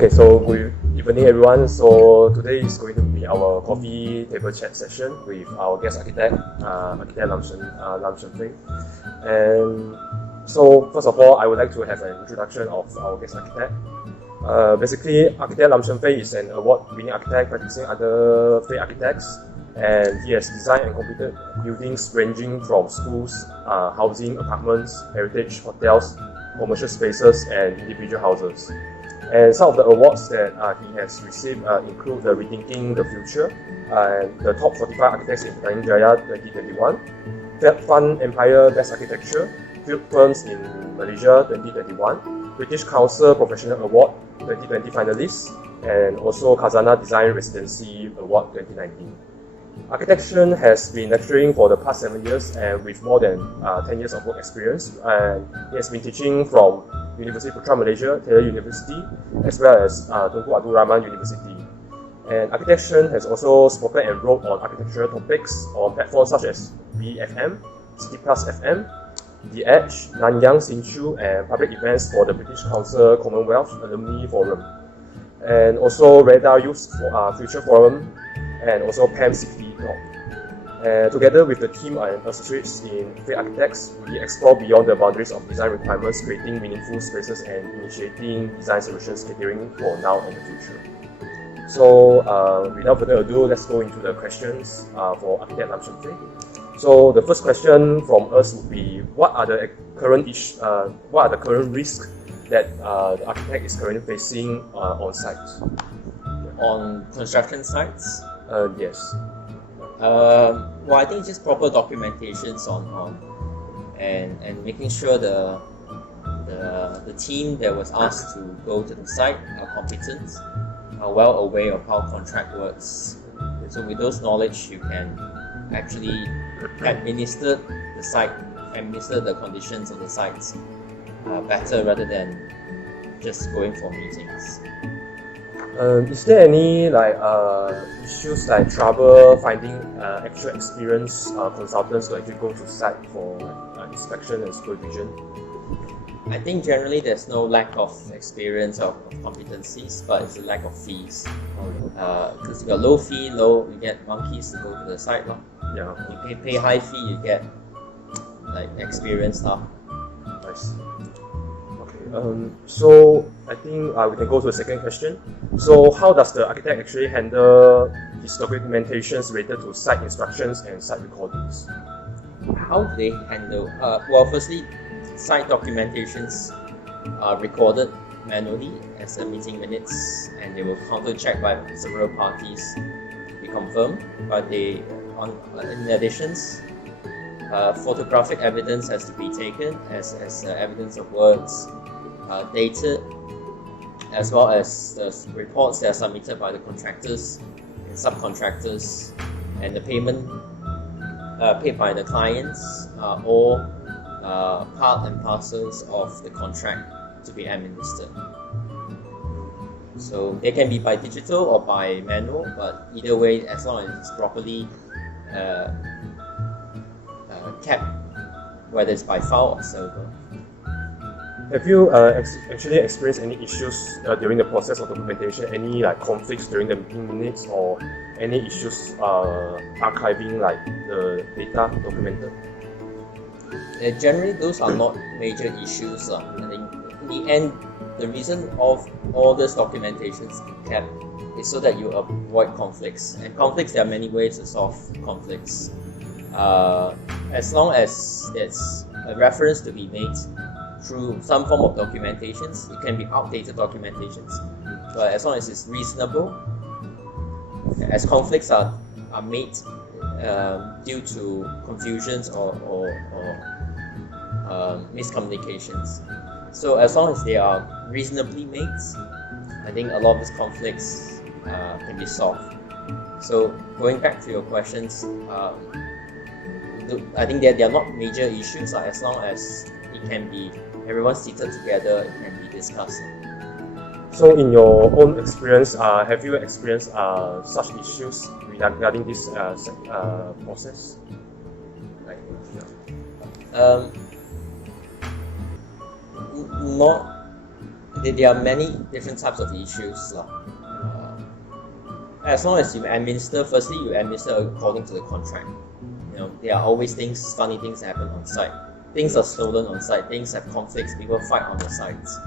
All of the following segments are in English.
Okay, so good evening everyone. So today is going to be our coffee table chat session with our guest architect, Lam Shen Fei. And so first of all, I would like to have an introduction of our guest architect. Basically, Architect Lam Shen Fei is an award-winning architect practicing under Fei Architects, and he has designed and completed buildings ranging from schools, housing, apartments, heritage hotels, commercial spaces, and individual houses. And some of the awards that he has received include the Rethinking the Future and the Top 45 Architects in Penang Jaya 2021, Fund Empire Best Architecture, Field Firms in Malaysia 2021, British Council Professional Award 2020 finalists, and also Khazanah Design Residency Award 2019. Architecture has been lecturing for the past 7 years and with more than 10 years of work experience, and he has been teaching from University Putra Malaysia, Taylor University, as well as Tunku Abdul Rahman University. And Architecture has also spoken and wrote on architectural topics on platforms such as BFM, City Plus FM, The Edge, Nanyang Sinchu, and public events for the British Council Commonwealth Alumni Forum, and also Radar Youth Future Forum, and also PAM City Talk. Together with the team and associates in Fei Architects, we explore beyond the boundaries of design requirements, creating meaningful spaces and initiating design solutions catering for now and the future. So without further ado, let's go into the questions for Architect Lam Shen Fei. So the first question from us would be, what are the current risks that the architect is currently facing on site? On construction sites? Yes. Well, I think just proper documentations and making sure the team that was asked to go to the site are competent, are well aware of how contract works. So with those knowledge, you can actually administer the site, administer the conditions of the sites better rather than just going for meetings. Is there any issues like trouble finding actual experienced consultants to actually go to site for inspection and supervision? I think generally there's no lack of experience or competencies, but it's a lack of fees. Because you got low fee, you get monkeys to go to the site. Yeah. You pay high fee, you get like experienced staff. I see. So I think we can go to the second question. So how does the architect actually handle his documentations related to site instructions and site recordings? How do they handle? Well, firstly, site documentations are recorded manually as a meeting minutes, and they will counter-check by several parties to be confirmed. But in addition, photographic evidence has to be taken as evidence of words. Dated, as well as the reports that are submitted by the contractors and subcontractors, and the payment paid by the clients, all part and parcels of the contract to be administered. So they can be by digital or by manual, but either way, as long as it's properly kept, whether it's by file or server. Have you actually experienced any issues during the process of documentation? Any conflicts during the meeting minutes, or any issues archiving the data documented? Generally, those are not major issues. I think in the end, the reason of all this documentations kept is so that you avoid conflicts. And conflicts, there are many ways to solve conflicts. As long as there's a reference to be made through some form of documentations. It can be outdated documentations, but as long as it's reasonable, as conflicts are made due to confusions or miscommunications. So as long as they are reasonably made, I think a lot of these conflicts can be solved. So going back to your questions, I think that they are not major issues as long as it can be everyone seated together, it can be discussed. So in your own experience, have you experienced such issues regarding this process? there are many different types of issues. As long as you administer, firstly you administer according to the contract. There are always funny things happen on site. Things are stolen on site, things have conflicts, people fight on the sites.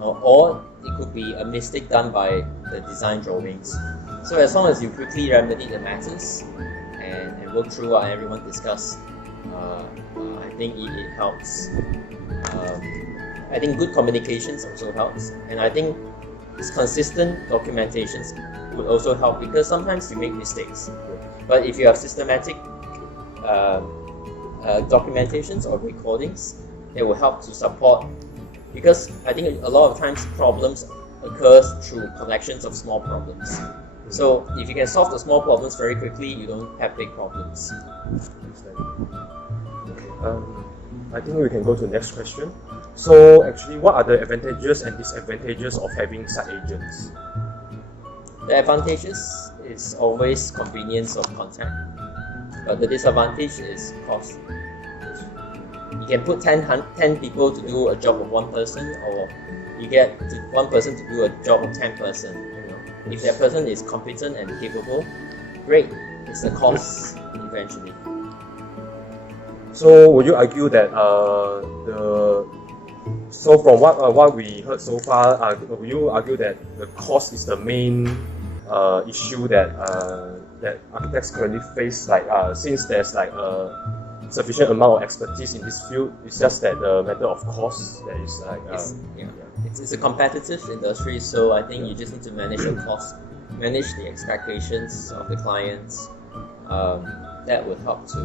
Or it could be a mistake done by the design drawings. So as long as you quickly remedy the matters and work through what everyone discussed, I think it helps. I think good communications also helps, and I think consistent documentations would also help, because sometimes you make mistakes. But if you have systematic documentations or recordings, they will help to support, because I think a lot of times problems occurs through collections of small problems. So if you can solve the small problems very quickly, you don't have big problems. Okay. I think we can go to the next question. So actually, what are the advantages and disadvantages of having site agents? The advantages is always convenience of contact, but the disadvantage is cost. You can put 10 people to do a job of one person, or you get one person to do a job of 10 person. If that person is competent and capable, great. It's the cost eventually. So would you argue that so from what we heard so far, would you argue that the cost is the main issue that architects currently face? Since there's a sufficient amount of expertise in this field, it's just that the matter of cost that is it's a competitive industry, so I think you just need to manage your costs, manage the expectations of the clients. That would help to,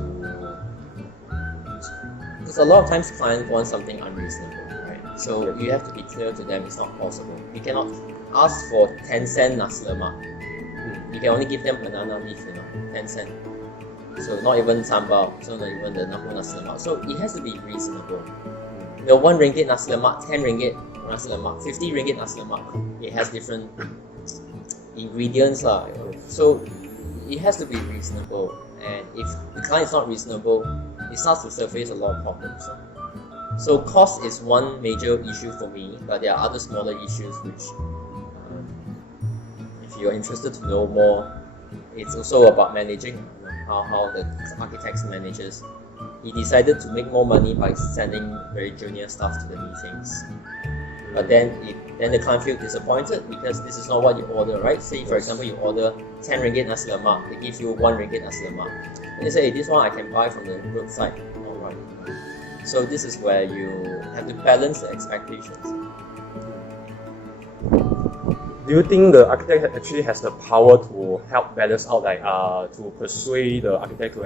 because a lot of times clients want something unreasonable, right? So you have to be clear to them it's not possible. You cannot ask for 10 cent nasi lemak. You can only give them banana leaf, 10 cent. So not even sambal, so not even the nasi lemak. So it has to be reasonable. The 1 ringgit nasi lemak, 10 ringgit nasi lemak, 50 ringgit nasi lemak, it has different ingredients. So it has to be reasonable. And if the client is not reasonable, it starts to surface a lot of problems. So cost is one major issue for me, but there are other smaller issues which, if you're interested to know more, it's also about managing, how the architect manages. He decided to make more money by sending very junior staff to the meetings. But then the client feels disappointed because this is not what you order, right? Say for example you order 10 ringgit nasi lemak, they give you 1 ringgit nasi lemak. And they say, hey, this one I can buy from the roadside. Alright. So this is where you have to balance the expectations. Do you think the architect actually has the power to help balance out, to persuade the architect to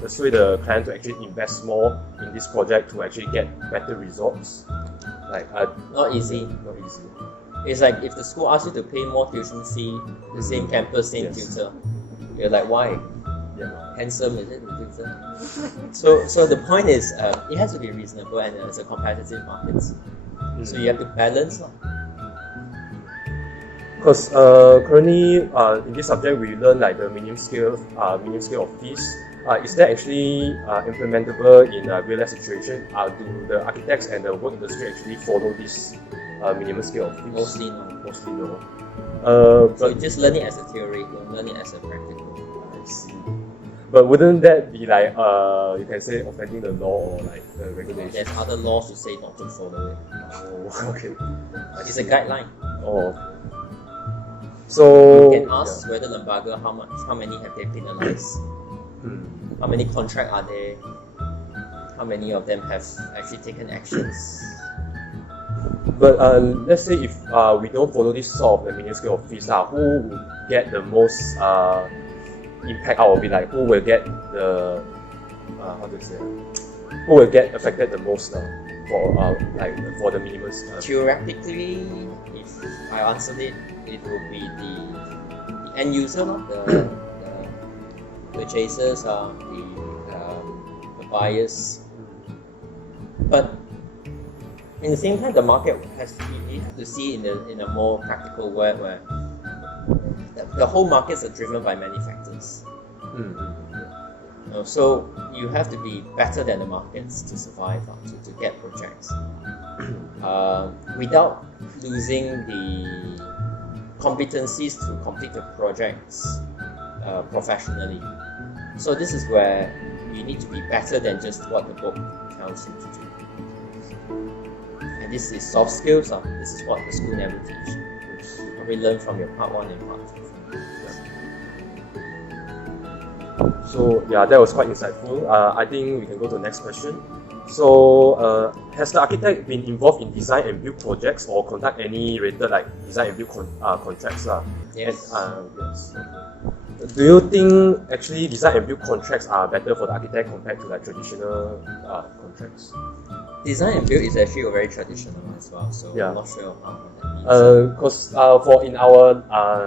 persuade the client to actually invest more in this project to actually get better results? Not easy. Not easy. It's like if the school asks you to pay more tuition fee, the same campus, same tutor, you're like, why? Yeah. Handsome, is it the tutor? So the point is, it has to be reasonable, and it's a competitive market. So you have to balance. Because currently in this subject we learn the minimum scale of fees. Is that actually implementable in a real life situation? Do the architects and the work industry actually follow this minimum scale of fees? Mostly no. Mostly no. So you just learn it as a theory, don't learn it as a practical. I see. But wouldn't that be you can say offending the law or the regulation? There's other laws to say not to follow it. Oh, okay. It's a guideline. Oh. So you can ask whether Lembaga, how many have they penalized? How many contracts are there? How many of them have actually taken actions? But let's say if we don't follow this sort of the minimum scale of fees, who would get the most impact out of it? Who will get the who will get affected the most for the minimum scale? Theoretically, if I answered it, it will be the end user, the purchasers, the buyers. But in the same time, the market you have to see in a more practical way, where the whole markets are driven by many factors. So you have to be better than the markets to survive, to get projects. without losing the competencies to complete the projects professionally. So this is where you need to be better than just what the book tells you to do. And this is soft skills. This is what the school never teach. You probably learn from your part 1 and part 2. So yeah, that was quite insightful. I think we can go to the next question. So has the architect been involved in design and build projects or conduct any related like design and build contracts? Yes. Yes. Okay. Do you think actually design and build contracts are better for the architect compared to like traditional contracts? Design and build is actually a very traditional as well, so Yeah. I'm not sure what that means. Because for in our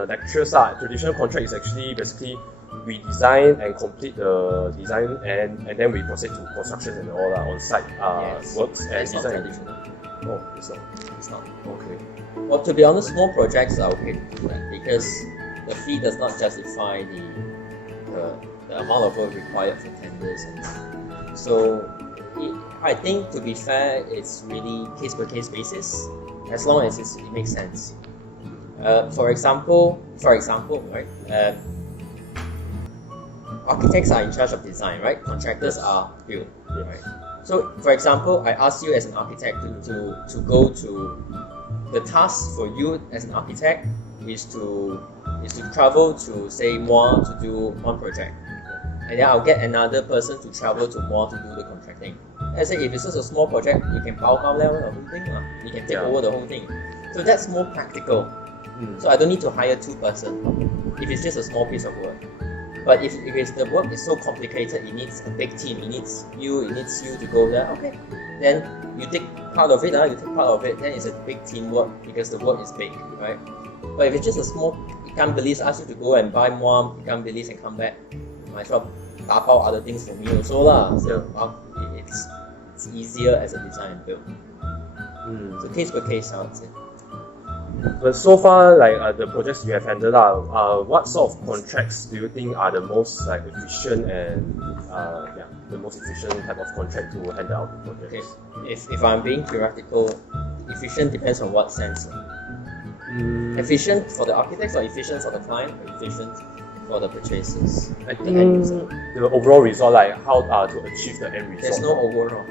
lectures, traditional contract is actually basically we design and complete the design and then we proceed to construction and all on-site Yes. works and It's not design. traditional. Oh, it's not. It's not. Okay. Well, to be honest, small projects are okay to do that because the fee does not justify the amount of work required for tenders. And so I think, to be fair, it's really case-by-case basis as long as it makes sense. For example, right? Architects are in charge of design, right? Contractors are build, right? So, for example, I ask you as an architect to go to the task for you as an architect is to travel to say Moa to do one project, and then I'll get another person to travel to Moa to do the contracting. Let's say if it's just a small project, you can power level the whole thing, you can take over the whole thing. So that's more practical. So I don't need to hire 2 persons if it's just a small piece of work. But if the work is so complicated, it needs a big team, it needs you to go there, okay. Then you take part of it, then it's a big teamwork because the work is big, right? But if it's just a small ikan bilis, ask you to go and buy more ikan bilis and come back, you might as well tapao other things for me also lah. So it's easier as a design and build. So case by case, I would say. But so far, like the projects you have handled, what sort of contracts do you think are the most like efficient and the most efficient type of contract to handle out the projects? Okay. If I'm being theoretical, efficient depends on what sense. Efficient for the architects or efficient for the client or efficient for the purchasers? I think the overall result, like how to achieve the end result. There's no overall.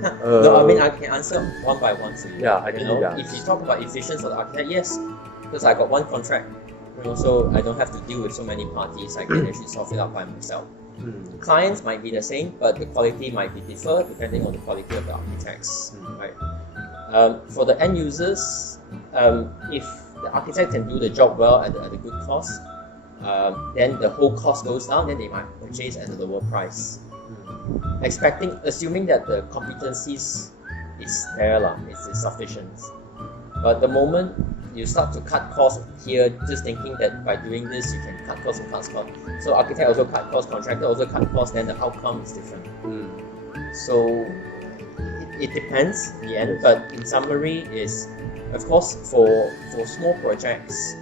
No, I mean I can answer one by one to you. Yeah, I think if you talk about efficiency for the architect, yes, because I got one contract, so I don't have to deal with so many parties. I can actually solve it out by myself. Clients might be the same, but the quality might be different depending on the quality of the architects. Right. For the end users, if the architect can do the job well at a good cost, then the whole cost goes down. Then they might purchase at a lower price. Assuming that the competencies is there, it's sufficient. But the moment you start to cut costs here, just thinking that by doing this you can cut costs and cut costs. So architect also cut costs, contractor also cut costs, then the outcome is different. So it depends in the end, but in summary is, of course, for small projects,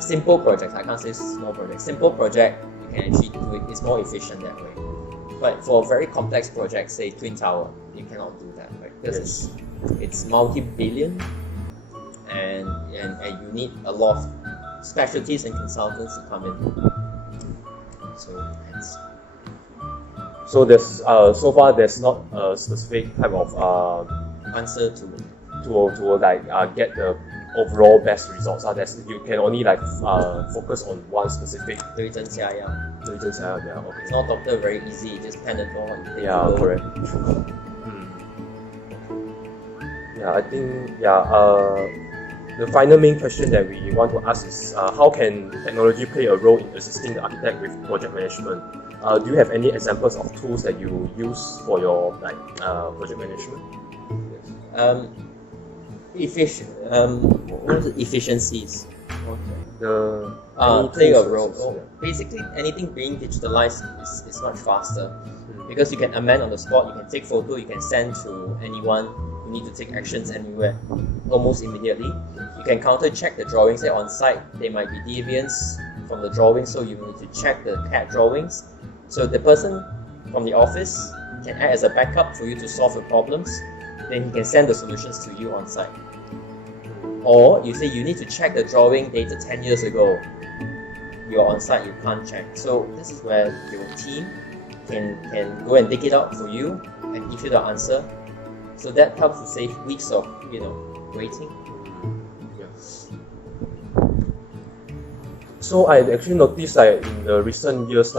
simple projects, I can't say small projects, simple project, you can actually do it, it's more efficient that way. But for very complex projects, say Twin Tower, you cannot do that, right? Because it's multi-billion, and you need a lot of specialties and consultants to come in. So there's so far there's not a specific type of answer to get the overall best results. You can only focus on one specific. 对症下药. Okay. It's not doctor very easy, just Panadol and take Yeah, it. correct. Yeah, I think the final main question that we want to ask is how can technology play a role in assisting the architect with project management? Do you have any examples of tools that you use for your project management? Efficiencies. Okay. Play a role. Basically, anything being digitalized is much faster because you can amend on the spot, you can take photo, you can send to anyone. You need to take actions anywhere, almost immediately. You can counter check the drawings there on site. There might be deviance from the drawings, so you need to check the CAD drawings. So the person from the office can act as a backup for you to solve the problems. then he can send the solutions to you on site. Or you say you need to check the drawing dated 10 years ago. You're on site, you can't check. So this is where your team can go and dig it out for you and give you the answer. So that helps to save weeks of waiting. Yes. So I actually noticed like in the recent years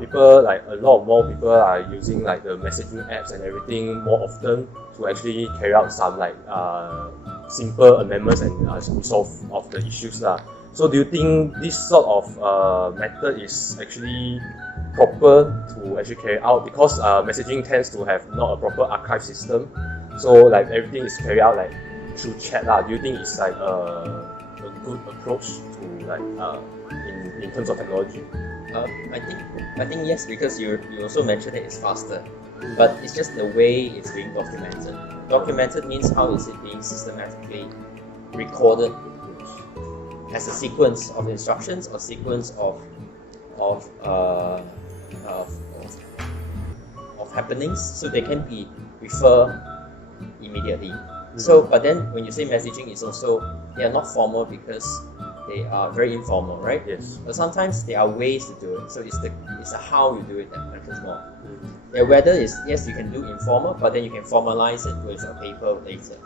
people like a lot more people are using like the messaging apps and everything more often to actually carry out some like simple amendments and resolve of the issues . So do you think this sort of method is actually proper to actually carry out, because messaging tends to have not a proper archive system, so like everything is carried out like through chat . Do you think it's like a good approach to like in terms of technology? I think yes, because you also mentioned that it's faster, but it's just the way it's being documented. Documented means how is it being systematically recorded as a sequence of instructions or sequence of happenings, so they can be referred immediately. So, but then when you say messaging, it's also, they are not formal because they are very informal, right? Yes. But sometimes there are ways to do it. So it's the how you do it that matters more. The whether is, yes, you can do informal, but then you can formalize it with a paper later.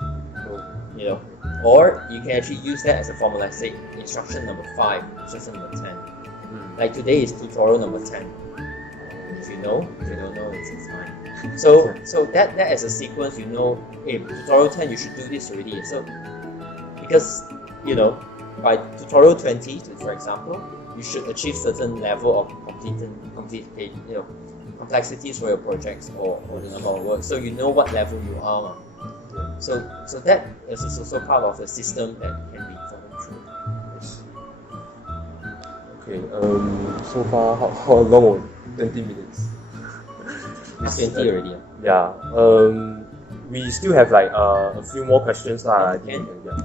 Or you can actually use that as a formula. Say instruction number 5, instruction number 10. Like today is tutorial number 10. If you know, if you don't know, it's fine. So that as a sequence, hey, tutorial 10 you should do this already. So because by tutorial 20, for example, you should achieve certain level of complexities for your projects or the number of work. So you know what level you are. So that is also part of the system that can be followed through. Yes. Okay. So far, how long? 20 minutes. It's 20 already. Yeah. We still have like a few more questions . I think. Yeah.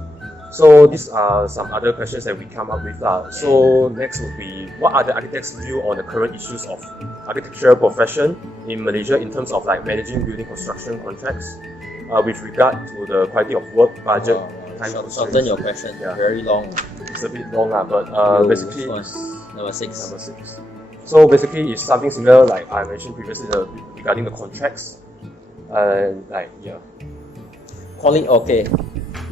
So these are some other questions that we come up with . So next would be, what are the architects' view on the current issues of architectural profession in Malaysia in terms of like managing building construction contracts with regard to the quality of work, budget, time constraints? Shorten your question. Yeah. Very long. It's a bit long, but basically it's number 6. Number 6. So basically it's something similar like I mentioned previously regarding the contracts. Okay.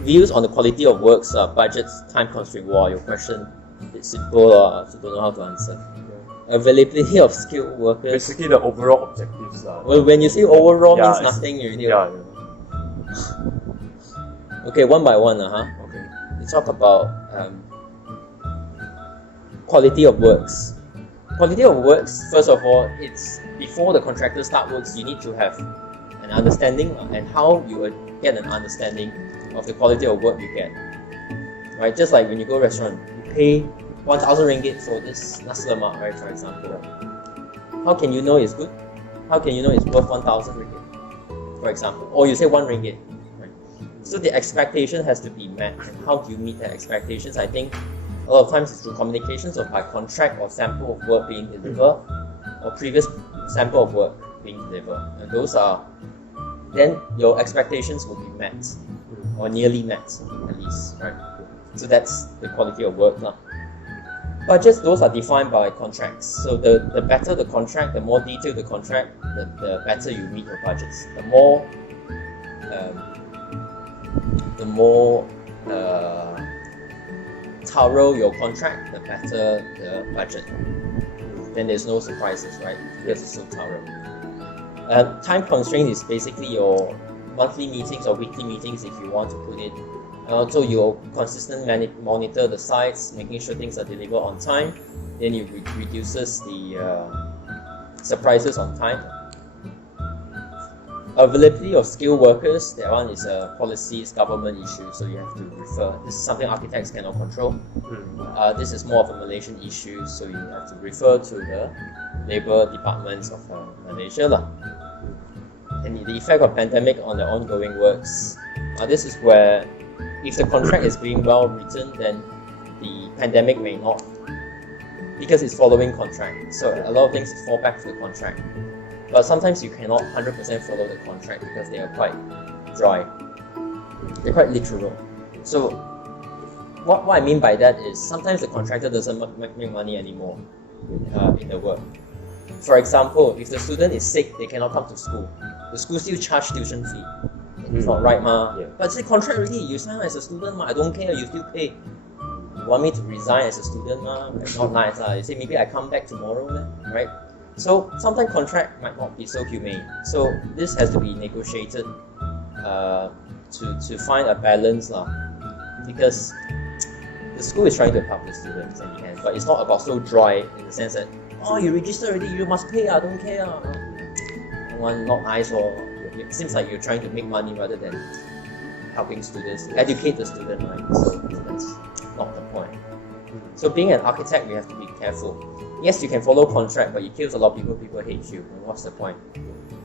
Views on the quality of works, budgets, time constraint. Wow, your question is simple, so don't know how to answer. Yeah. Availability of skilled workers. Basically the overall objectives. Well, when you say overall means nothing, you really. Yeah. Okay, one by one. Okay. We talk about quality of works. Quality of works, first of all, it's before the contractor start works, you need to have an understanding and how you get an understanding of the quality of work you get. Right? Just like when you go restaurant, you pay 1,000 ringgit for this nasi lemak, right? For example. How can you know it's good? How can you know it's worth 1,000 ringgit? For example. Or you say 1 ringgit. Right? So the expectation has to be met. And how do you meet the expectations? I think a lot of times it's through communications or by contract or sample of work being delivered or previous sample of work being delivered. And those are, then your expectations will be met or nearly met at least, right? So that's the quality of work. Budgets, those are defined by contracts. So the better the contract, the more detailed the contract, the better you meet your budgets. The more thorough your contract, the better the budget. Then there's no surprises, right? Because it's so thorough. Time constraint is basically your monthly meetings or weekly meetings, if you want to put it. So you consistently monitor the sites, making sure things are delivered on time. Then it reduces the surprises on time. Availability of skilled workers, that one is a policies, government issue, so you have to refer. This is something architects cannot control. This is more of a Malaysian issue, so you have to refer to the labour departments of Malaysia. And the effect of pandemic on the ongoing works. This is where, if the contract is being well written, then the pandemic may not, because it's following contract. So a lot of things fall back to the contract. But sometimes you cannot 100% follow the contract because they are quite dry. They're quite literal. So what I mean by that is sometimes the contractor doesn't make money anymore in the work. For example, if the student is sick, they cannot come to school. The school still charge tuition fee. It's not right, ma. Yeah. But say contract already, you sign as a student, ma. I don't care, you still pay. You want me to resign as a student, ma? Not nice, lah. You say maybe I come back tomorrow, then, right? So sometimes contract might not be so humane. So this has to be negotiated to find a balance, lah. Because the school is trying to help the students in the end, but it's not about so dry in the sense that, oh, you register already, you must pay, I don't care. One not nice, or it seems like you're trying to make money rather than helping students, educate the student, right? So that's not the point. So being an architect, we have to be careful. Yes, you can follow contract, but it kills a lot of people. People hate you. And what's the point?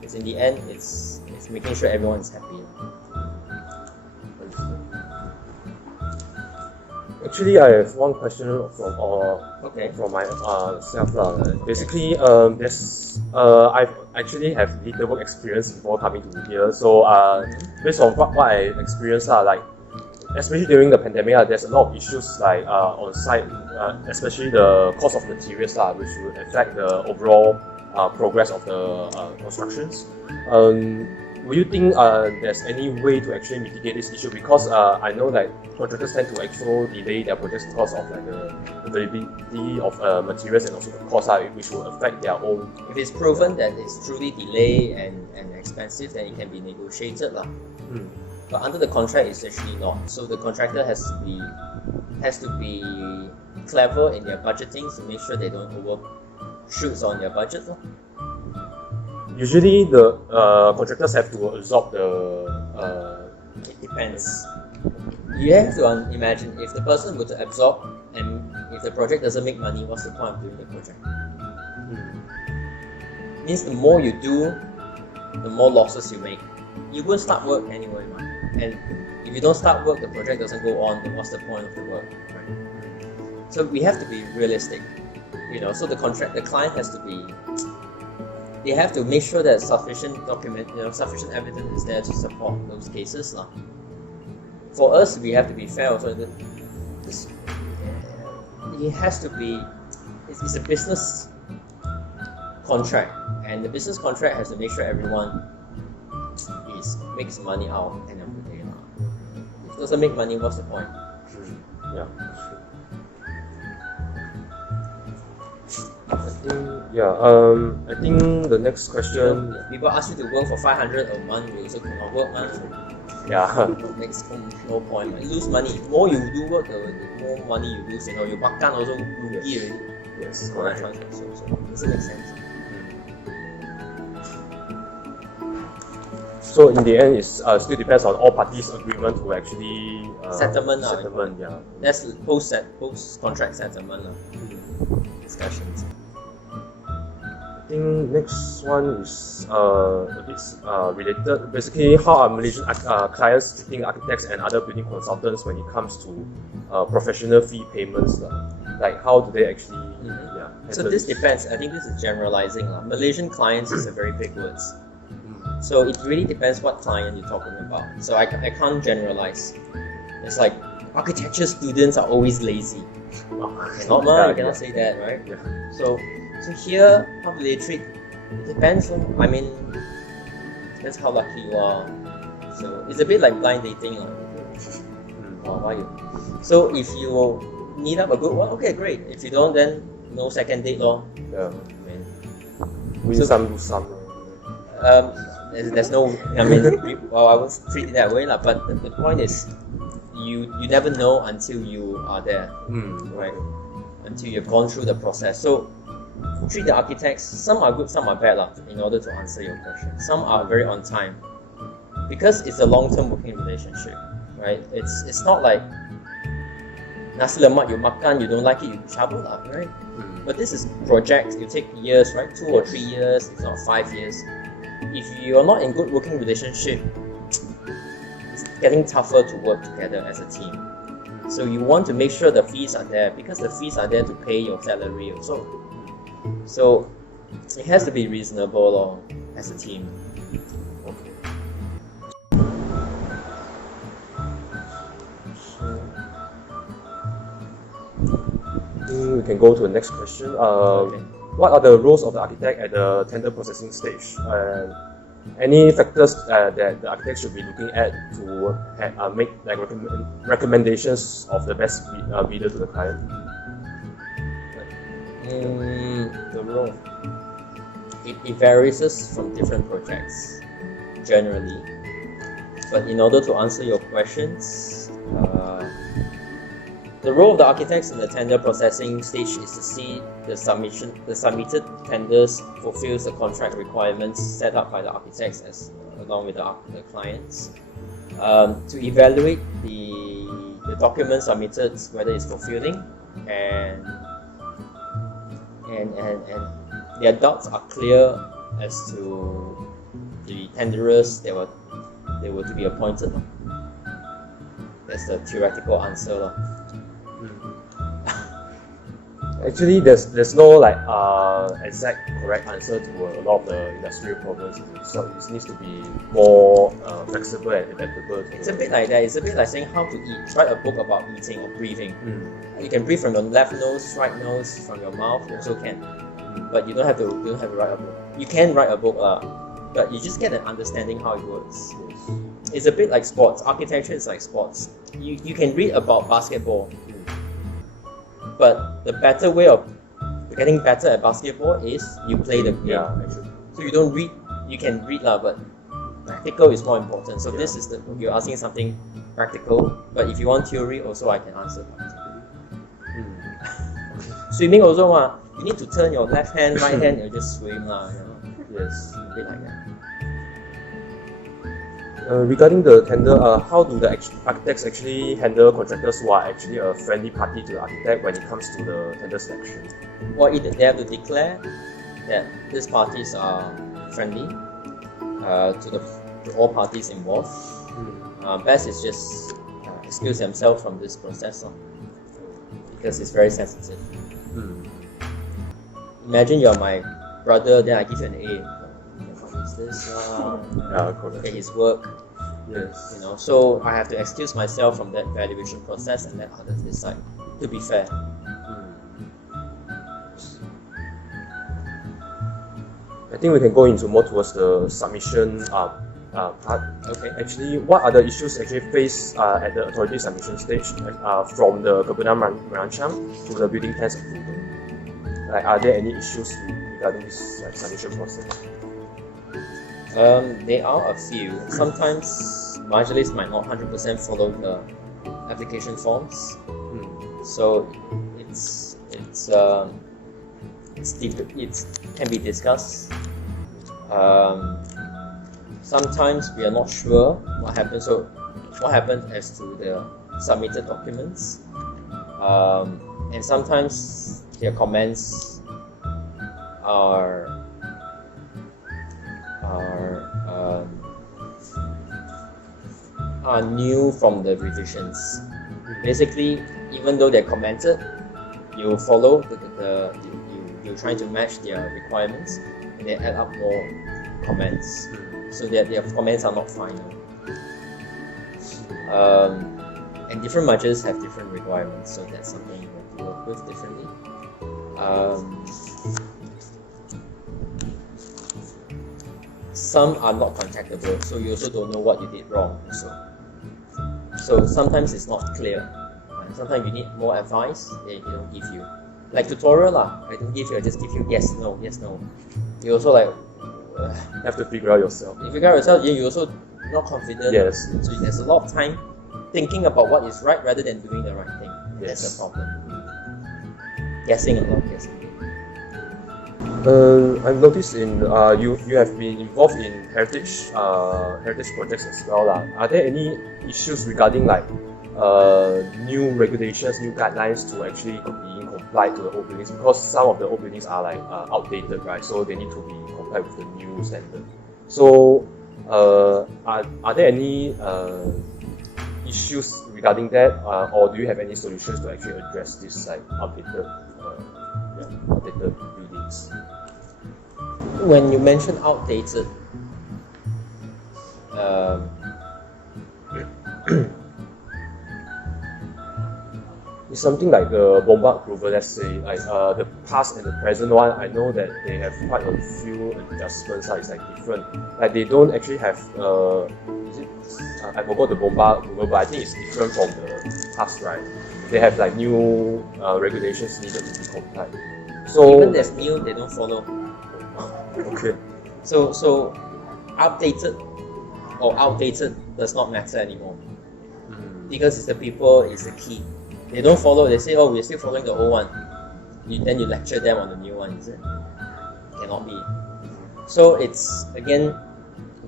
Because in the end, it's making sure everyone is happy. Actually, I have one question from myself. Basically, I've actually have little work experience before coming to here. So based on what I experienced, like especially during the pandemic, there's a lot of issues like on site, especially the cost of materials, which will affect the overall progress of the constructions. Will you think there's any way to actually mitigate this issue? Because I know that contractors tend to actually delay their projects because of like the availability of materials and also the cost, which will affect their own. If it's proven that it's truly delayed and expensive, then it can be negotiated, lah. But under the contract, it's actually not. So the contractor has to be clever in their budgeting to make sure they don't overshoot on their budget, lah. Usually, the contractors have to absorb the. It depends. You have to imagine if the person were to absorb, and if the project doesn't make money, what's the point of doing the project? Means the more you do, the more losses you make. You won't start work anyway, and if you don't start work, the project doesn't go on. Then what's the point of the work? Right? So we have to be realistic. So the client has to be. They have to make sure that sufficient sufficient evidence is there to support those cases, lah. For us, we have to be fair also. It has to be. It's a business contract, and the business contract has to make sure everyone makes money out at the end of the day. If it doesn't make money, what's the point? Yeah. I think the next question. People ask you to work for 500 a month, you also cannot work, man. Yeah. Makes no point. You lose money. The more you do work, the more money you lose. Your makan also rugi already. Yes, correct. So does it make sense? So in the end, it still depends on all parties' agreement to actually settlement. Yeah. That's post contract settlement discussions. I think next one is a bit related. Basically, how are Malaysian clients treating architects and other building consultants when it comes to professional fee payments? Like how do they actually? So this depends. I think this is generalizing. Malaysian clients is a very big word. So it really depends what client you're talking about. So I can't generalize. It's like architecture students are always lazy. Not much, you cannot say that, right? Yeah. So here, how do they treat? It depends on, depends how lucky you are. So it's a bit like blind dating. So if you meet up a good one, okay, great. If you don't, then no second date, lor. Yeah. Win some, lose some. There's no, I won't treat it that way, but the point is, you never know until you are there, right? Until you've gone through the process. So treat the architects, some are good, some are bad, in order to answer your question. Some are very on time, because it's a long-term working relationship, right? It's not like nasi lemak, you makan, you don't like it, you cabut, right? But this is projects, you take years, right? 2 or 3 years, if not 5 years. If you're not in good working relationship, it's getting tougher to work together as a team. So you want to make sure the fees are there, because the fees are there to pay your salary also. So it has to be reasonable as a team. think we can go to the next question. What are the roles of the architect at the tender processing stage? Any factors that the architect should be looking at to make like recommendations of the best bidder to the client? The role. It varies from different projects, generally. But in order to answer your questions, the role of the architects in the tender processing stage is to see the submitted tenders fulfills the contract requirements set up by the architects along with the clients. To evaluate the document submitted, whether it's fulfilling, and their doubts are clear as to the tenderers they were to be appointed. That's the theoretical answer. Actually, there's no like exact correct answer to a lot of the industrial problems. So it needs to be more flexible and adaptable. It's a bit like that. It's a bit like saying how to eat. Write a book about eating or breathing. You can breathe from your left nose, right nose, from your mouth. You also can, but you don't have to write a book. You can write a book, but you just get an understanding how it works. It's a bit like sports. Architecture is like sports. You can read about basketball. But the better way of getting better at basketball is you play the game. So you don't read, you can read but practical is more important. So this is you're asking something practical, but if you want theory also I can answer practically. Swimming also you need to turn your left hand, right hand, you just swim Yes, a bit like that. Regarding the tender, how do the architects actually handle contractors who are actually a friendly party to the architect when it comes to the tender selection? Well, they have to declare that these parties are friendly to all parties involved. Best is just excuse themselves from this process because it's very sensitive. Imagine you're my brother, then I give you an A. Is this his work? Yes. So I have to excuse myself from that valuation process and let others decide. To be fair. I think we can go into more towards the submission part. Okay. Actually, what are the issues actually faced at the authority submission stage from the kebenaran merancang to the building plans approval? Like, are there any issues regarding this submission process? There are a few. Sometimes marginalists might not 100% follow the application forms, so it can be discussed. Sometimes we are not sure what happened. So what happened as to the submitted documents, and sometimes their comments are new from the revisions. Basically, even though they're commented, you follow you're trying to match their requirements, and they add up more comments, so that their comments are not final. And different mergers have different requirements, so that's something you have to work with differently. Some are not contactable, so you also don't know what you did wrong. So sometimes it's not clear. Sometimes you need more advice, they don't give you. Like tutorial I don't give you, I just give you yes, no. You also have to figure out yourself. You figure out yourself, you're also not confident. Yes. So there's a lot of time thinking about what is right rather than doing the right thing. Yes. That's the problem. Guessing a lot, guessing. I've noticed you have been involved in heritage projects as well. Are there any issues regarding new regulations, new guidelines to actually be complied to the old buildings? Because some of the old buildings are outdated, right? So they need to be complied with the new standard. So are there any issues regarding that, or do you have any solutions to actually address this outdated buildings? When you mention outdated, It's something like the Bomba approval, let's say, like the past and the present one. I know that they have quite a few adjustments. It's like different. Like they don't actually have is it? I forgot the Bomba approval, but I think it's different from the past, right? They have like new regulations needed to be complied. So Even there's new, they don't follow. okay. So updated or outdated does not matter anymore. Because it's the people, it's the key. They don't follow, they say, oh, we're still following the old one. Then you lecture them on the new one, is it? Cannot be. So it's, again,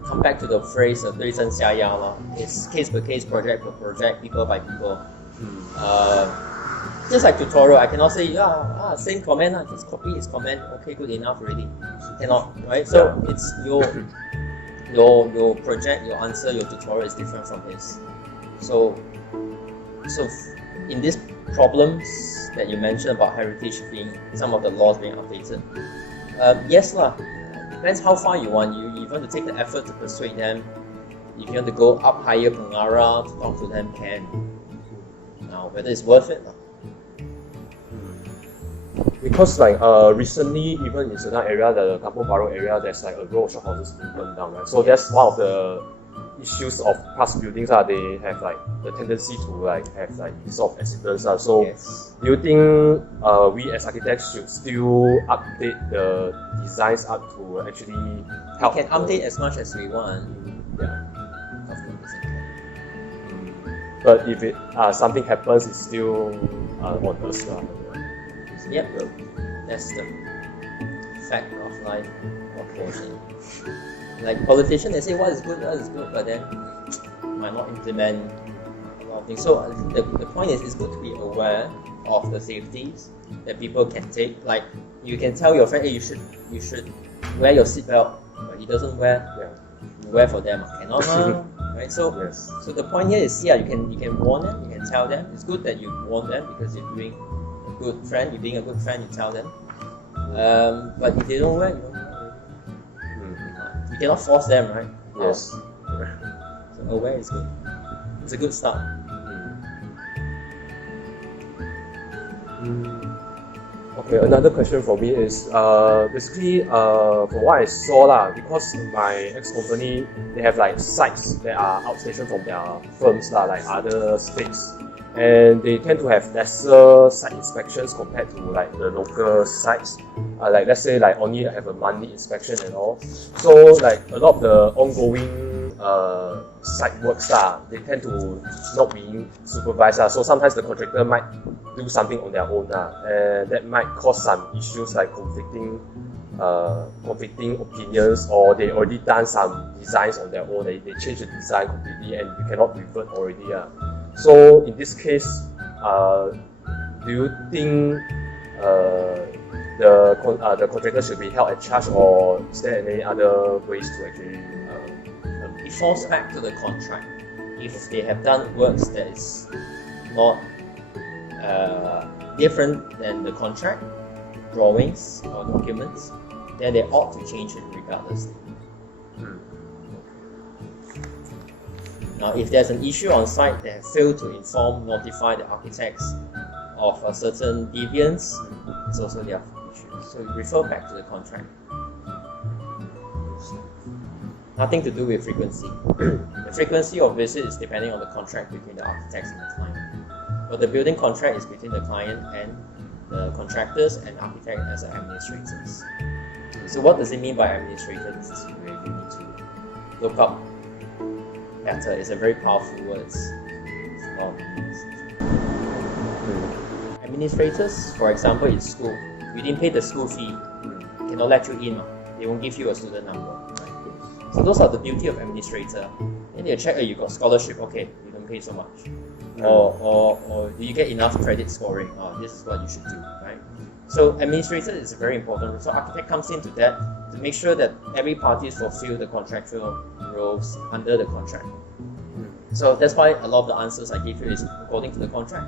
come back to the phrase of 对症下药 lah. It's case by case, project by project, people by people. Just like tutorial, I cannot say, same comment, just copy his comment, okay, good enough already. Cannot, right? So it's your project, your answer, your tutorial is different from his. So in these problems that you mentioned about heritage being, some of the laws being updated, yes lah, depends how far you want. You want to take the effort to persuade them. If you want to go up higher Pengara to talk to them, can. Now, whether it's worth it, because like recently, even in certain area, the Kampong Baru area, there's like a row of shop houses being burned down, right? So that's one of the issues of past buildings. They have like the tendency to like have like these sort of accidents. So do you think we as architects should still update the designs up to actually help? We can update as much as we want. Yeah. But if it something happens, it's still on us. Yep, that's the fact of life, unfortunately. Like politicians, they say what is good, but then might not implement a lot of things. So the point is, it's good to be aware of the safeties that people can take. Like you can tell your friend, hey, you should wear your seatbelt, but he doesn't wear. You wear for them, cannot, right? So the point here is, you can warn them, you can tell them. It's good that you warn them because you're being a good friend. You tell them. But if they don't wear, you cannot force them, right? Yes. So aware is good. It's a good start. Okay, another question for me is basically from what I saw because my ex-company, they have like sites that are outstation from their firms like other states, and they tend to have lesser site inspections compared to like the local sites. Like let's say like only have a monthly inspection and all. So like a lot of the ongoing site works they tend to not being supervised. So sometimes the contractor might do something on their own and that might cause some issues like conflicting opinions, or they already done some designs on their own. They change the design completely and you cannot revert already. So in this case, do you think the contractor should be held at charge, or is there any other ways to actually? It falls back to the contract. If they have done works that is not different than the contract drawings or documents, then they ought to change it regardless. Now, if there's an issue on site, they have failed to notify the architects of a certain deviance, it's also their issue. So you refer back to the contract. Nothing to do with frequency. The frequency of visit is depending on the contract between the architects and the client. But the building contract is between the client and the contractors and architect as administrators. So what does it mean by administrators? This is where you need to look up better. It's a very powerful word. Administrators, for example, in school, you didn't pay the school fee, cannot let you in. They won't give you a student number. So those are the duty of administrator. Then they check, you got scholarship, okay, you don't pay so much. Or do you get enough credit scoring? This is what you should do, right? So administrator is a very important. So architect comes into that to make sure that every party fulfill the contractual roles under the contract. So that's why a lot of the answers I give you is according to the contract.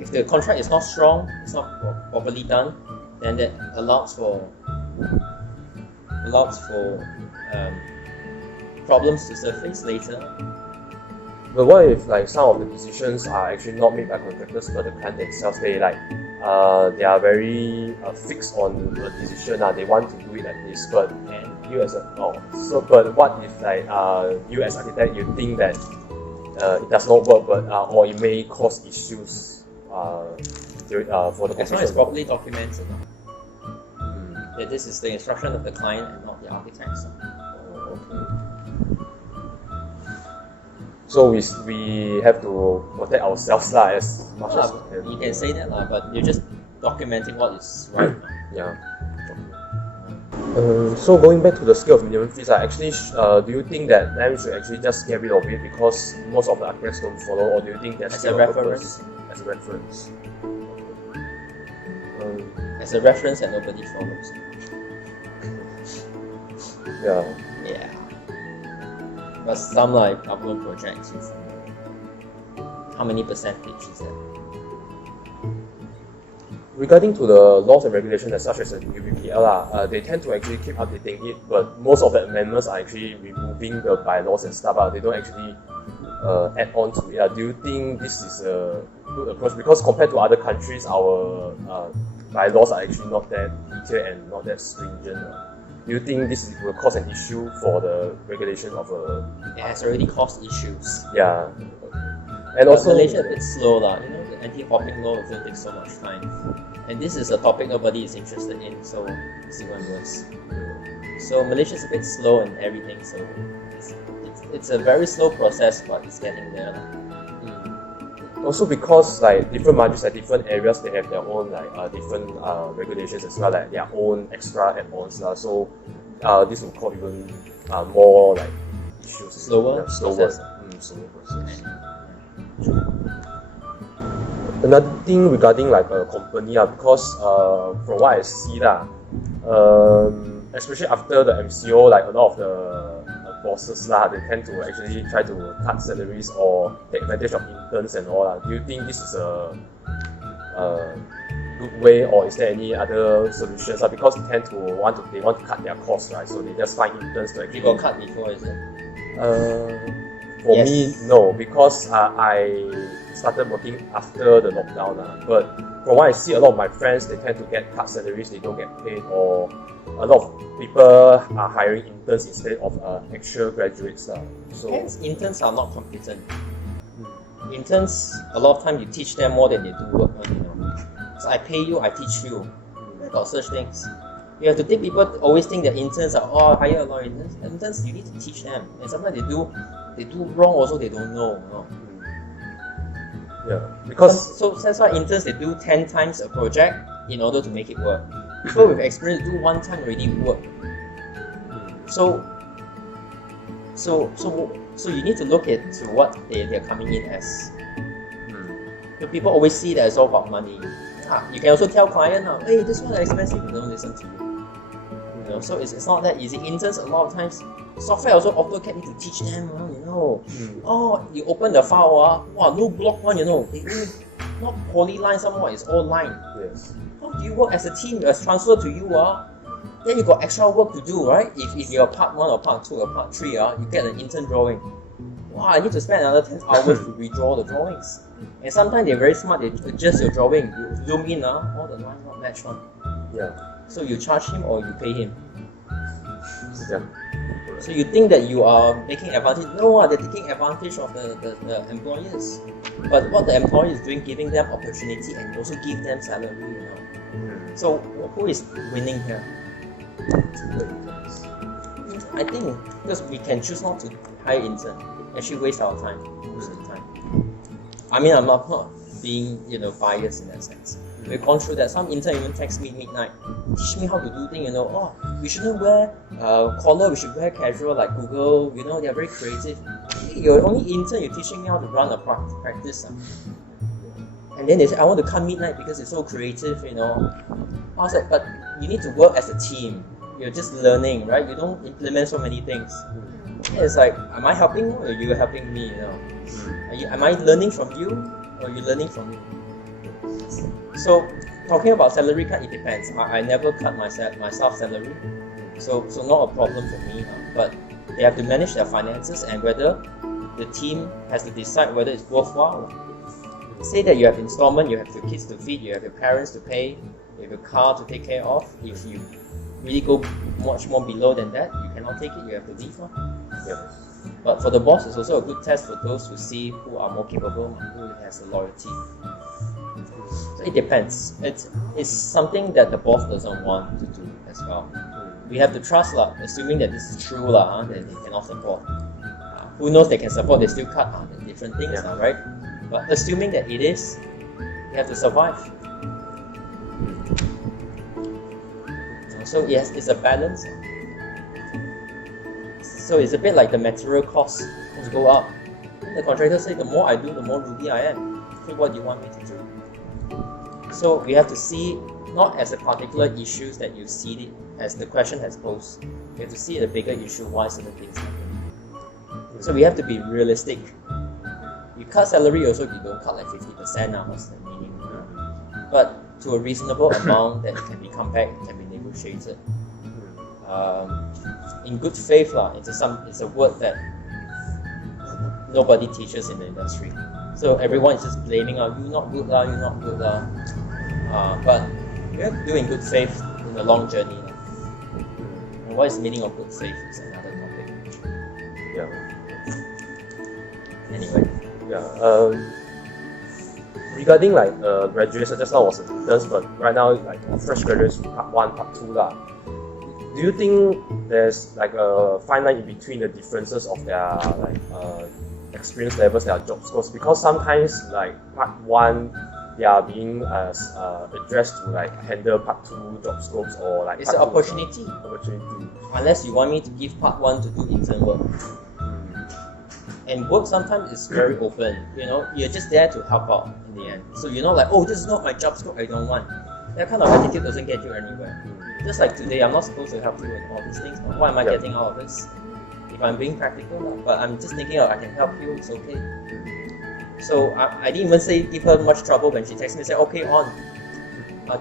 If the contract is not strong, it's not properly done, then that allows for problems to surface later. But what if like some of the decisions are actually not made by contractors but the client themselves? They they are very fixed on the decision. They want to do it like this, but you as but what if like you as architect you think that it does not work, but or it may cause issues for the as long as properly documented. That this is the instruction of the client and not the architects. So we have to protect ourselves as much as we can. You can say that, but you're just documenting what is right. Yeah. So going back to the scale of minimum fees, actually, do you think that them should actually just get rid of it because most of the architects don't follow, or do you think that's as a reference? As a reference. As a reference, and nobody follows. Yeah. Yeah. But some like upload projects, how many percentage is that? Regarding to the laws and regulations such as the UBPL, they tend to actually keep updating it, but most of the amendments are actually removing the bylaws and stuff. They don't actually add on to it. Do you think this is a good approach? Because compared to other countries, our bylaws are actually not that detailed and not that stringent. Do you think this will cause an issue for the regulation of a... It has already caused issues. Yeah. And also Malaysia is a bit slow lah. You know, the anti-hopping law will take so much time. And this is a topic nobody is interested in, so it's even worse. So Malaysia is a bit slow in everything, so it's a very slow process, but it's getting there. Also because like different margins at different areas, they have their own different regulations as well, like their own extra add-ons. So this will cause even more like issues. Slower process. Another thing regarding like a company, because from what I see especially after the MCO, like a lot of the bosses they tend to actually try to cut salaries or take advantage of interns and all. Do you think this is a good way, or is there any other solutions? Because they tend to want to cut their costs, right? So they just find interns to actually. You got cut before, is it? For me, no, because I started working after the lockdown. But from what I see, a lot of my friends, they tend to get cut salaries, they don't get paid, or a lot of people are hiring interns instead of actual graduates. So hence, interns are not competent. Interns, a lot of time you teach them more than they do work. So I pay you, I teach you. Where got such things? You have to take people always think that interns are hire a lot of interns. Interns, you need to teach them, and sometimes they do wrong also, they don't know. Yeah, because so that's why interns, they do 10 times a project in order to make it work. People with experience do one time already work. So you need to look at what they're coming in as. So people always see that it's all about money. You can also tell client hey, this one is expensive, they don't listen to you. So it's not that easy. Interns, a lot of times, software also AutoCAD need to teach them, Oh, you open the file, no block one, not polyline, somewhat, it's all line. Yes. How do you work as a team? It's transferred to you, then you got extra work to do, right? If you're part 1 or part 2 or part 3, you get an intern drawing. I need to spend another 10 hours to redraw the drawings. And sometimes they're very smart, they adjust your drawing, you zoom in, all the lines not match one. Yeah. So you charge him or you pay him. Yeah. So you think that you are making advantage? No, they're taking advantage of the employers. But what the employer is doing, giving them opportunity and also give them salary. So who is winning here? I think because we can choose not to hire intern, actually waste our time most of the time. I mean, I'm not being biased in that sense. We've gone through that. Some intern even text me midnight, teach me how to do things. We shouldn't wear collar, we should wear casual like Google. They are very creative. You're only intern, you're teaching me how to run a practice. And then they say, I want to come midnight because it's so creative. I was like, but you need to work as a team. You're just learning, right? You don't implement so many things. It's like, am I helping you or you are helping me? Am I learning from you or you learning from me? So talking about salary cut, it depends. I never cut my staff salary, so not a problem for me. But they have to manage their finances and whether the team has to decide whether it's worthwhile. Say that you have installment, you have your kids to feed, you have your parents to pay, you have your car to take care of. If you really go much more below than that, you cannot take it, you have to leave. Yeah. But for the boss, it's also a good test for those who see who are more capable, who has the loyalty. So it depends. It's something that the boss doesn't want to do as well. We have to trust, assuming that this is true, that they cannot support. Who knows, they can support, they still cut different things, right? But assuming that it is, you have to survive. So yes, it's a balance. So it's a bit like the material costs go up. The contractor says, the more I do, the more ruby I am. So what do you want me to do? So we have to see not as a particular issues that you see it as the question has posed. You have to see the bigger issue why certain things happen. So we have to be realistic. You cut salary also, you don't cut like 50%, what's the meaning? But to a reasonable amount that can be come back, can be negotiated. In good faith, it's a word that nobody teaches in the industry. So everyone is just blaming, you're not good, you're not good. But you have to do in good faith in the long journey. And what is the meaning of good faith is another topic. Yeah. Anyway. Yeah. Regarding graduation, just now was interns, but right now fresh graduates part 1, part 2 lah. Do you think there's a fine line in between the differences of their experience levels, their job scopes? Because sometimes part 1 they are being addressed to handle part 2 job scopes or it's an opportunity. Unless you want me to give part 1 to do intern work. And work sometimes is very open, you're just there to help out in the end. So you're not this is not my job scope, I don't want. That kind of attitude doesn't get you anywhere. Just like today, I'm not supposed to help you with all these things. What am I getting out of this? If I'm being practical, but I'm just thinking I can help you, it's okay. So I didn't even give her much trouble when she texted me and said, okay, on.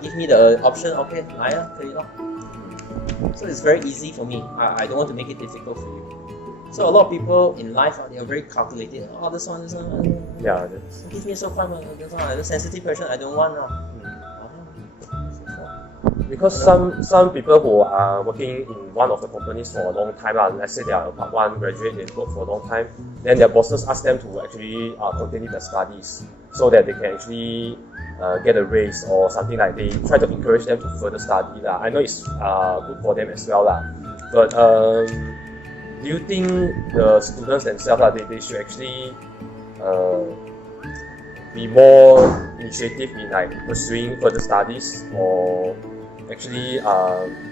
Give me the option, okay, 来啊，可以咯. So it's very easy for me. I don't want to make it difficult for you. So a lot of people in life, they are very calculated. This one. Yeah. Give me so far, this one. The sensitive question, I don't want. Because some people who are working in one of the companies for a long time, let's say they are a part 1 graduate, they work for a long time, then their bosses ask them to actually continue their studies so that they can actually get a raise or something they try to encourage them to further study. I know it's good for them as well. But do you think the students themselves, they should actually be more initiative in pursuing further studies, or actually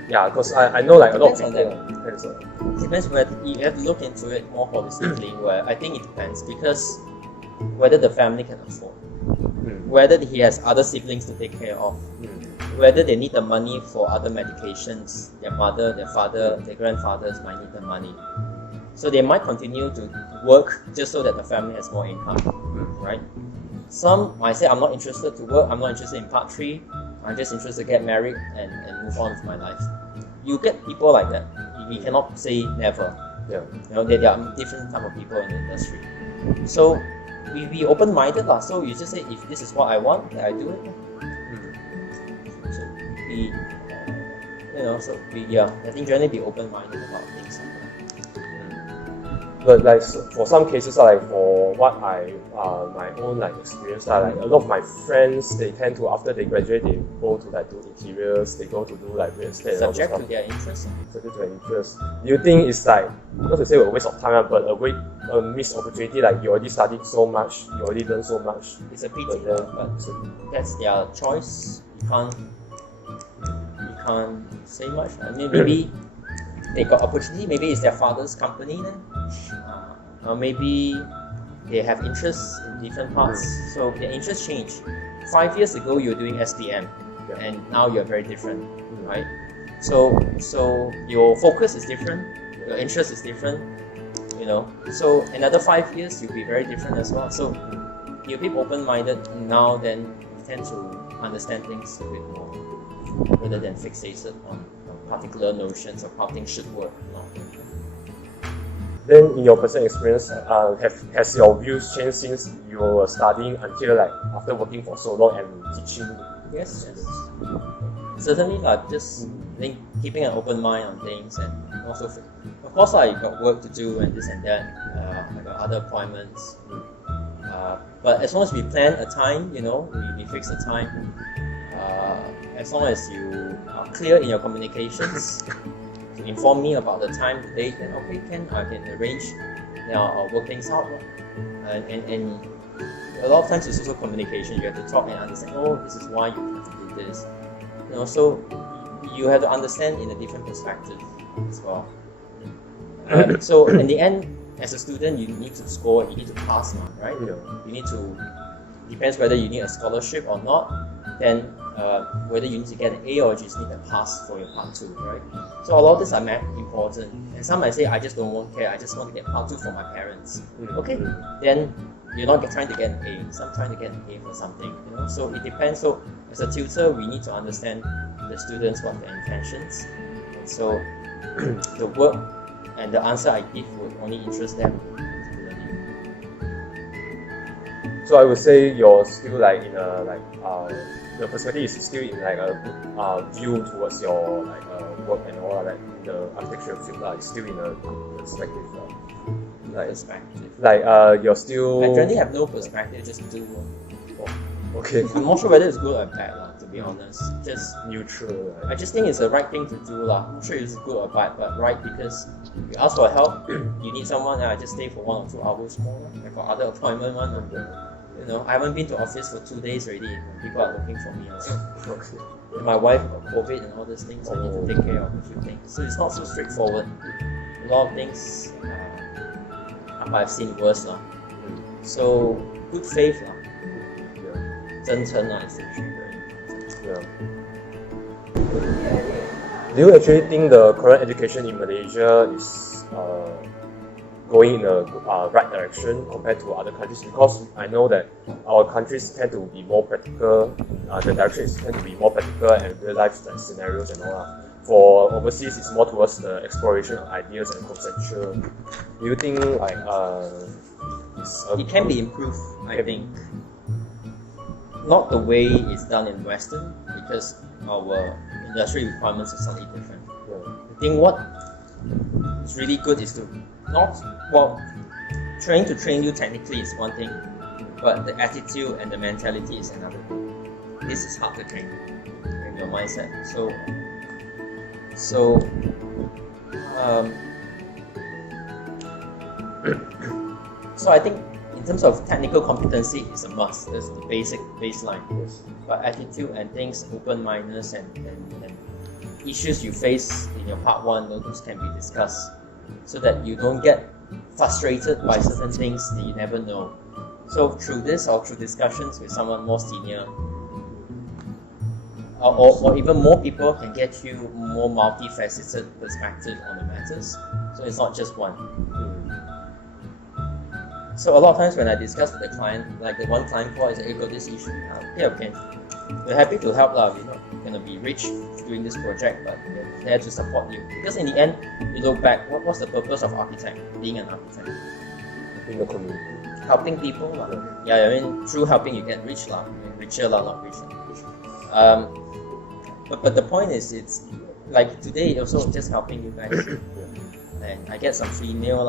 because I know a lot of people depends whether you have to look into it more holistically. Where I think it depends, because whether the family can afford, whether he has other siblings to take care of, whether they need the money for other medications, their mother, their father, their grandfathers might need the money. So they might continue to work just so that the family has more income, right? Some might say, I'm not interested to work, I'm not interested in part 3, I'm just interested to get married and move on with my life. You get people like that. We cannot say never. Yeah. There are different type of people in the industry. So we be open-minded. So you just say, if this is what I want, then I do it. So I think generally be open-minded about things. But for some cases, for what my own experience, a lot of my friends, they tend to, after they graduate, they go to do interiors, they go to do real estate. Subject to their interest. Subject to their interest. Do you think it's not to say a waste of time, but a missed opportunity? You already studied so much, you already learned so much. It's a pity, but that's their choice. You can't say much. I mean, maybe they got opportunity. Maybe it's their father's company then. Or maybe they have interests in different parts. So their interests change. 5 years ago, you were doing SPM, and now you're very different, right? So your focus is different, your interest is different, So another 5 years, you'll be very different as well. So you'll be open-minded now, then you tend to understand things a bit more, rather than fixated on particular notions of how things should work. Then, in your personal experience, has your views changed since you were studying until like after working for so long and teaching? Yes. Certainly, like just think, keeping an open mind on things, and also, of course, I got work to do and this and that. I got other appointments. But as long as we plan a time, we fix a time. As long as you are clear in your communications to inform me about the time, the date, then okay, I can arrange. I'll work things out. And a lot of times it's also communication. You have to talk and understand. Oh, this is why you have to do this. So you have to understand in a different perspective as well. So in the end, as a student, you need to score, you need to pass, right? Yeah. You need to, depends whether you need a scholarship or not, then whether you need to get an A or just need a pass for your part 2, right? So a lot of these are important. And some might say, I just don't care, I just want to get part 2 for my parents. Okay, then you're not trying to get an A, some trying to get an A for something, So it depends. So as a tutor, we need to understand the students, what their intentions. And so the work and the answer I give would only interest them. So I would say you're still like in a the perspective is still in like a good view towards your work and all like in the architectural field it's still in a good perspective. You're still. I generally have no perspective, just do. Okay. I'm not sure whether it's good or bad, to be honest. Just neutral. I just think it's the right thing to do, I'm not sure it's good or bad, but right because you ask for help, you need someone. I just stay for 1 or 2 hours more. I got other appointment I haven't been to office for 2 days already. People are looking for me also. And my wife got COVID and all these things. I need to take care of a few things. So it's not so straightforward. A lot of things I've seen worse. So good faith. 真诚 is the key. Yeah. Do you actually think the current education in Malaysia is going in the right direction compared to other countries? Because I know that our countries tend to be more practical. The directions tend to be more practical and real life scenarios and all. For overseas, it's more towards the exploration of ideas and conceptual. Do you think it can be improved? I think. Not the way it's done in Western, because our industry requirements are slightly different. I think what is really good is to trying to train you technically is one thing, but the attitude and the mentality is another thing. This is hard to train in your mindset. So I think in terms of technical competency, it's a must. That's the basic baseline. Yes. But attitude and things, open-mindedness and issues you face in your part 1, those can be discussed so that you don't get frustrated by certain things that you never know. So through this or through discussions with someone more senior or even more people can get you more multifaceted perspective on the matters. So it's not just one. So a lot of times when I discuss with the client, like the one client call is, "Hey, got this issue." Okay. We're happy to help. We're not going to be rich doing this project, but we're there to support you. Because in the end, you look back, what's the purpose of architect? Being an architect? In the community. Helping people. Yeah, through helping you get rich. Richer, not richer. But the point is, it's like today also just helping you guys. And I get some free meal.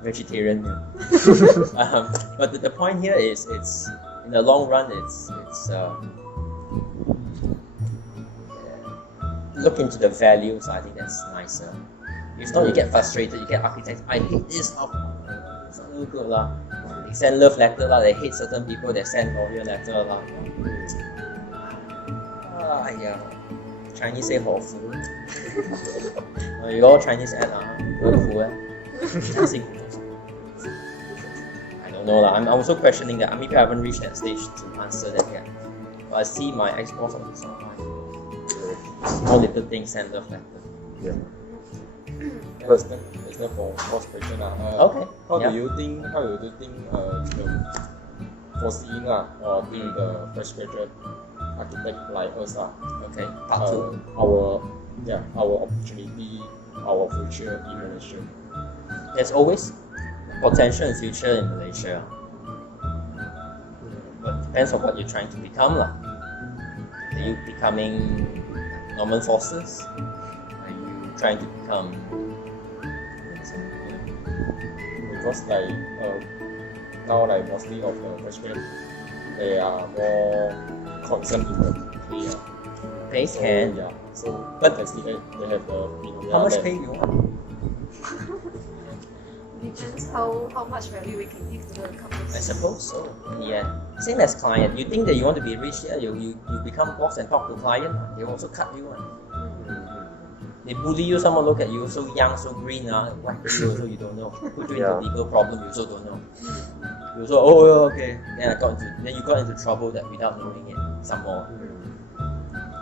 Vegetarian meal. But the point here is, it's in the long run, it's look into the values. I think that's nicer. If not, you get frustrated. You get architects. I hate this. It's not really good They send love letter They hate certain people. They send lawyer letter Chinese say 好苦. You all Chinese add 何苦 I don't know I'm also questioning that. Maybe I haven't reached that stage to answer that yet. But I see my ex-boss on this online. Small little things send love letter. Yeah. There's no first question. Okay. How do you think the foreseeing or think the fresh graduate architect like us Okay. Part 2. our opportunity our future in Malaysia? There's always potential in future in Malaysia. But depends on what you're trying to become lah. Are you becoming Norman Forsters? Are you trying to become Because now mostly of the freshmen, they are more concerned in the pay. pay So, can? yeah. So But- basically they have the minimum. How much pay you want? Depends how much value we can give to the company. I suppose so. Yeah. Same as client. You think that you want to be rich, yeah, you become boss and talk to client, they also cut you. They bully you, someone look at you so young, so green, whack you also you don't know. Put you into legal problem, you also don't know. You also, oh okay. Then you got into trouble that without knowing it some more.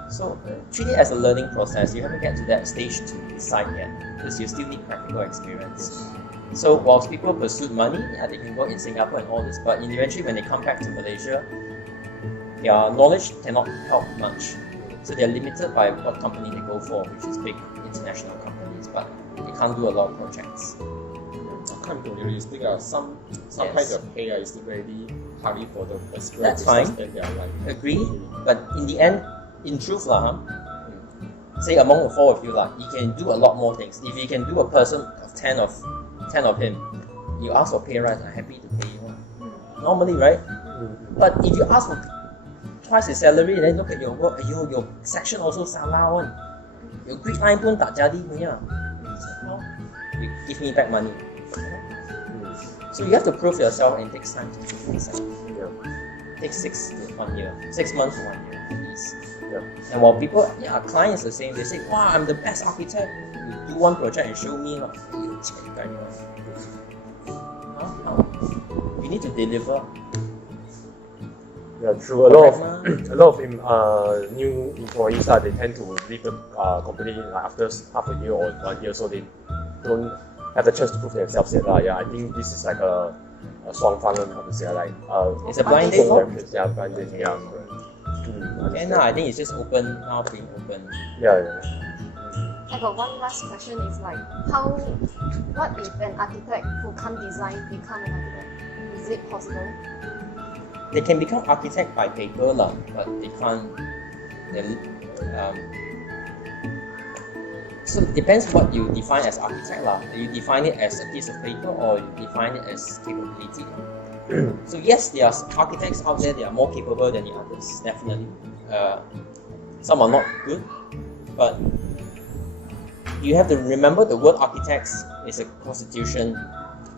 So treat it as a learning process. You haven't get to that stage to decide yet because you still need practical experience. So whilst people pursue money, yeah, they can work in Singapore and all this, but eventually when they come back to Malaysia, their knowledge cannot help much. So they're limited by what company they go for, which is big international companies, but they can't do a lot of projects. I can't be realistic. Sometimes Yes. the pay is very hardly for the experience. That's fine. Spend their life. Agree, but in the end, in truth say among the four of you you can do a lot more things. If you can do a person of 10 of him, you ask for pay rise, I'm happy to pay you. Normally, right? But if you ask for twice his salary, then look at your work, your section also salah one. Your grid line pun tak jadi punya. You give me back money. So you have to prove yourself and it takes time to prove yourself. It takes 6 months to 1 year at least. And while people, clients are saying, they say, wow, I'm the best architect. You do one project and show me. You need to deliver. Yeah, true. A lot of new employees they tend to leave the company after half a year or 1 year, so they don't have the chance to prove themselves yet. Yeah, I think this is like a 双方 how to say It's a blind date. Yeah, blind date. Yeah. And now I think it's just open, now being open. Yeah. I got one last question. Is what if an architect who can't design become an architect? Is it possible? They can become architect by paper but they can't. So it depends what you define as architect You define it as a piece of paper or you define it as capability. So yes, there are architects out there. They are more capable than the others, definitely. Some are not good, but you have to remember the word architects is a constitution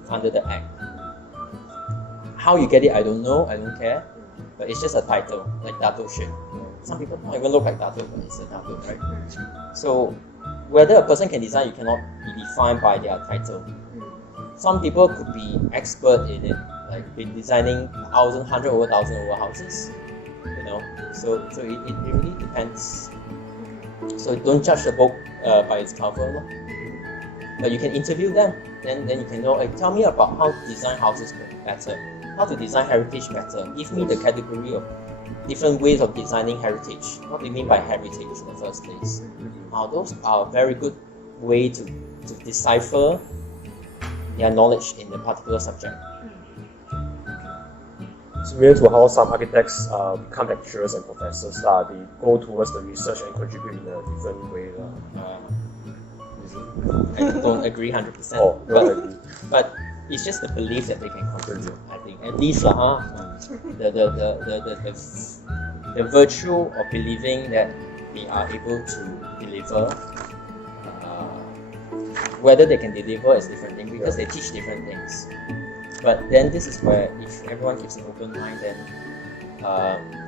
under the act. How you get it, I don't know, I don't care, but it's just a title, like Dato shit. Some people don't even look like Dato, but it's a Dato, right? So whether a person can design, you cannot be defined by their title. Some people could be expert in it, like been designing 1,000 over houses, So it really depends. So don't judge the book by its cover, but you can interview them. Then you can know. Tell me about how to design houses better, how to design heritage better. Give me the category of different ways of designing heritage. What do you mean by heritage in the first place? Now those are a very good way to decipher their knowledge in the particular subject. Similar to how some architects become lecturers and professors, they go towards the research and contribute in a different way. I don't agree 100%. Oh, you don't agree. But it's just the belief that they can contribute. I think at least the virtue of believing that they are able to deliver. Whether they can deliver is a different thing because they teach different things. But then this is where if everyone keeps an open mind, then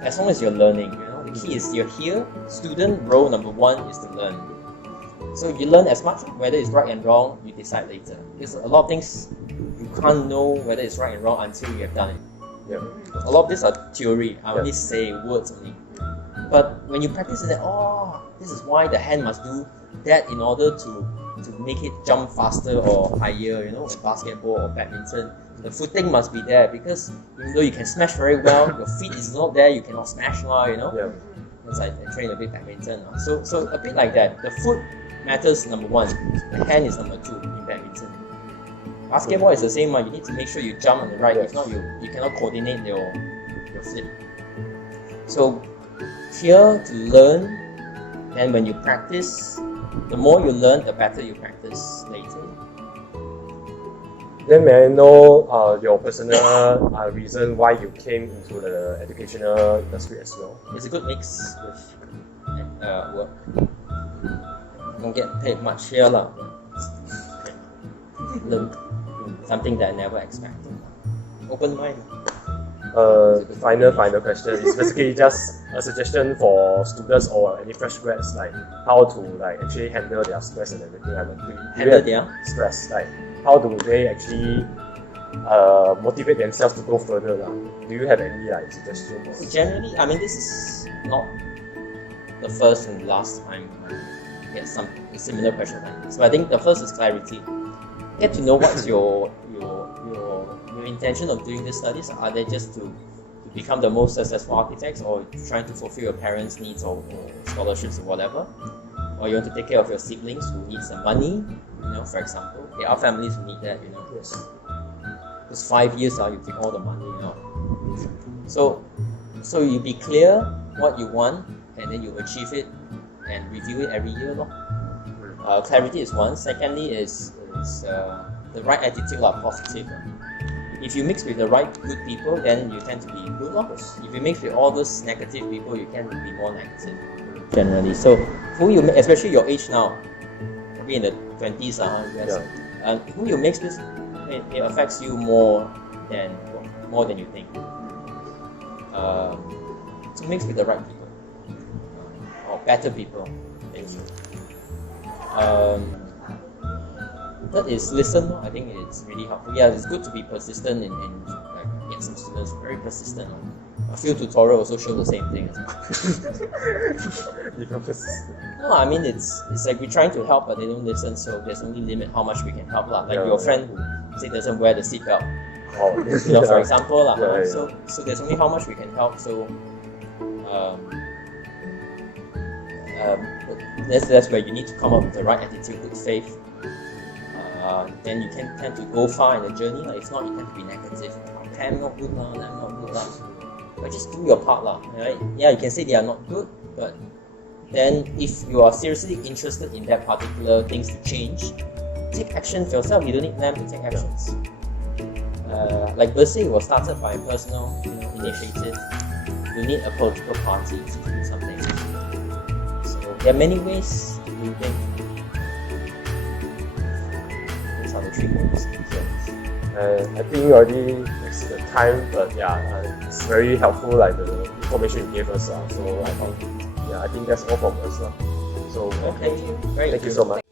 as long as you're learning, the key is you're here. Student role number 1 is to learn. So you learn as much, whether it's right and wrong, you decide later. Because a lot of things you can't know whether it's right and wrong until you have done it. Yeah. A lot of these are theory. I only say words only. But when you practice it, this is why the hand must do that in order to make it jump faster or higher, in basketball or badminton. The footing must be there because even though you can smash very well, your feet is not there, you cannot smash Yeah. Because I train a bit badminton. So a bit like that. The foot matters number 1. The hand is number 2 in badminton. Basketball is the same one. You need to make sure you jump on the right. If not, you cannot coordinate your flip. So here to learn, and when you practice, the more you learn, the better you practice later. Then may I know your personal reason why you came into the educational industry as well? It's a good mix with work. Don't get paid much here lah. Learn something that I never expected. Open mind. Final question is basically just a suggestion for students or any fresh grads, like how to like actually handle their stress and everything. Handle their stress, like how do they actually motivate themselves to go further lah? Do you have any like suggestions? Generally, I mean, this is not the first and last time I get some similar question like this. But I think the first is clarity. Get to know what's your intention of doing these studies. Are they just to become the most successful architects, or trying to fulfill your parents' needs or scholarships or whatever? Or you want to take care of your siblings who need some money, for example. There are families who need that, Yes. Because 5 years, you take all the money, So you be clear what you want, and then you achieve it and review it every year. Clarity is one. Secondly is the right attitude, positive. If you mix with the right good people, then you tend to be good. If you mix with all those negative people, you tend to be more negative. Generally, so who you, especially your age now, maybe in the 20s, who you mix with, it affects you more than you think. So mix with the right people, or better people than you. That is listen. I think it's really helpful. Yeah, it's good to be persistent and get some students very persistent. A few tutorials also show the same thing. No, I mean it's like we're trying to help, but they don't listen. So there's only limit how much we can help. Like your friend who say doesn't wear the seatbelt. For example. So there's only how much we can help. So that's where you need to come up with the right attitude, good faith. Then you can tend to go far in the journey. If not, you tend to be negative. I'm not good now, I'm not good now. But just do your part, right? Yeah, you can say they are not good, but then if you are seriously interested in that particular things to change, take action for yourself. You don't need them to take actions. Like Bercy was started by personal initiative. You need a political party to do something. So there are many ways to do things. These are the 3 ways. I think already it's the time, but it's very helpful, like the information you gave us. So I think that's all from us. So Okay, great. Thank you so much.